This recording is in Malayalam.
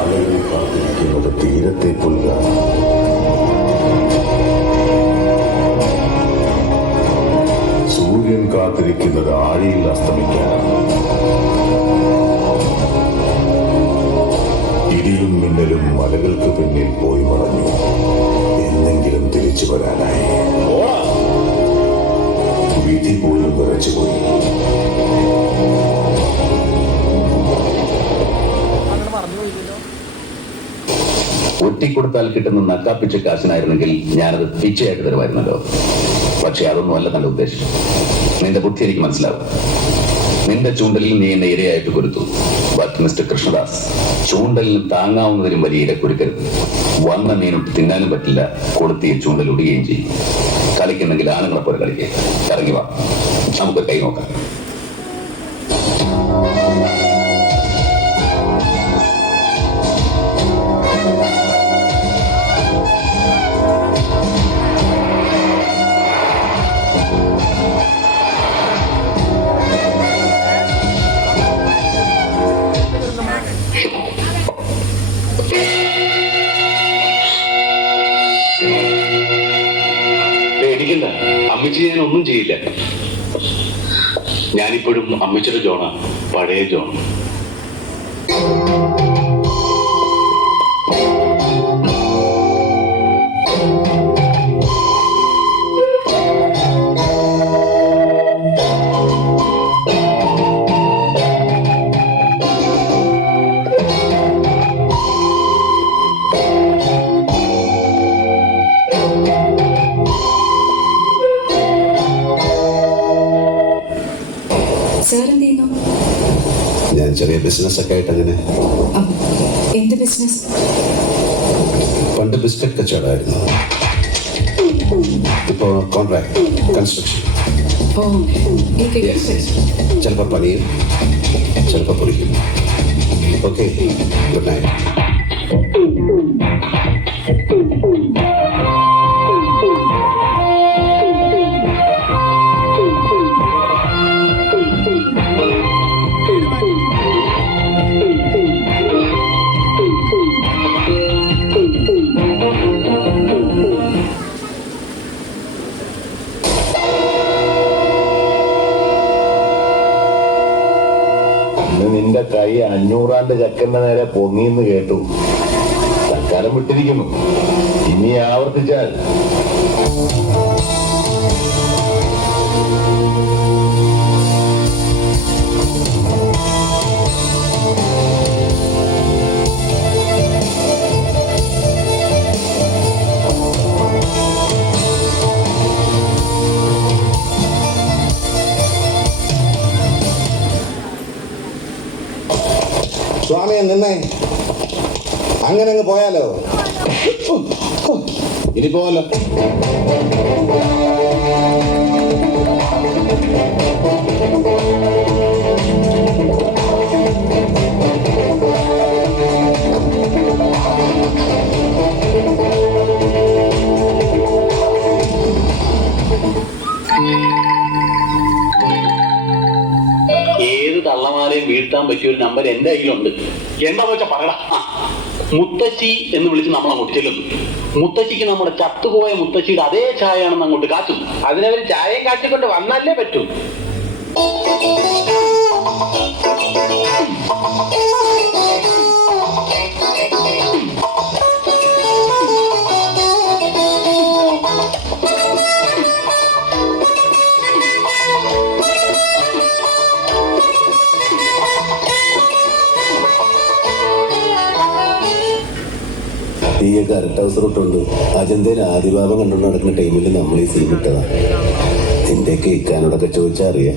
അലകൾ കാത്തിരിക്കുന്നത് തീരത്തെ പുൽകാൻ. സൂര്യൻ കാത്തിരിക്കുന്നത് ആഴിയിൽ അസ്തമിക്കാനാണ്. ഇടിയും മിന്നലും മലകൾക്ക് പിന്നിൽ പോയി മറഞ്ഞു. എന്നെങ്കിലും തിരിച്ചു വരാനായി. വിധി പോലും വിറച്ചുപോയി. ഒറ്റിക്കൊടുത്താൽ കിട്ടുന്ന നക്കാപ്പിച്ച കാശിനായിരുന്നെങ്കിൽ ഞാനത് പിച്ചയായിട്ട് തരുമായിരുന്നല്ലോ. പക്ഷെ അതൊന്നും അല്ല തന്റെ ഉദ്ദേശം. നിന്റെ ബുദ്ധി എനിക്ക് മനസ്സിലാവും. നിന്റെ ചൂണ്ടലിൽ നീ എന്നെ ഇരയായിട്ട് കൊടുത്തു. ബട്ട് മിസ്റ്റർ കൃഷ്ണദാസ്, ചൂണ്ടലിന് താങ്ങാവുന്നതിലും വലിയ ഇര കുരുക്കരുത്. വന്ന മീനൊട്ട് തിന്നാനും പറ്റില്ല, കൊടുത്തിയ ചൂണ്ടൽ ഒടുകയും ചെയ്യും. കളിക്കുന്നെങ്കിൽ ആണുങ്ങളെ പോലെ കളിക്കുക. ഇറങ്ങി വാ, നമുക്ക് കൈ നോക്കാം. പേടിക്കണ്ട, അമ്മച്ചി ഞാൻ ഒന്നും ചെയ്യില്ല. ഞാനിപ്പോഴും അമ്മച്ചിയുടെ ജോണാ, പഴയ ജോൺ. ഞാൻ ചെറിയ ബിസിനസ് ഒക്കെ ആയിട്ട് അങ്ങനെ. എന്ത് ബിസിനസ്? പണ്ട് ബിസ്ക്കറ്റ് കച്ചവടമായിരുന്നു. ഇപ്പോ കോൺട്രാക്ട് കൺസ്ട്രക്ഷൻ. ചിലപ്പോൾ പണിയും ചിലപ്പോൾ പൊളിക്കും. Okay, good night. നിന്റെ കൈ 500 ചക്കന്റെ നേരെ പൊങ്ങിന്ന് കേട്ടു. തൽക്കാലം വിട്ടിരിക്കുന്നു. ഇനി ആവർത്തിച്ചാൽ സ്വാമിയെ നിന്നേ. അങ്ങനെ അങ്ങ് പോയാലോ? ഇനി പോവല്ലോ. ഏത് തള്ളമാരെയും വീഴ്ത്താൻ പറ്റിയ ഒരു നമ്പർ എന്റെ കയ്യിലുണ്ട്. എന്താ വെച്ചാ പറയടാ. മുത്തശ്ശി എന്ന് വിളിച്ച് നമ്മൾ അങ്ങോട്ട് ചെല്ലുന്നു. മുത്തശ്ശിക്ക് നമ്മുടെ ചത്തുപോയ മുത്തശ്ശിയുടെ അതേ ചായയാണെന്ന് അങ്ങോട്ട് കാച്ചും. അതിനവർ ചായയും കാച്ചിക്കൊണ്ട് വന്നല്ലേ പറ്റൂ. ഈയൊക്കെ അരട്ട അവസരമുണ്ട്. അജന്തയിൽ ആദിഭാവം കണ്ടുകൊണ്ട് നടക്കുന്ന ടൈമിൽ നമ്മൾ ഈ സീൻ ഇട്ടതാണ്. നിന്റെയൊക്കെ ഇക്കാനോടൊക്കെ ചോദിച്ചാൽ അറിയാം.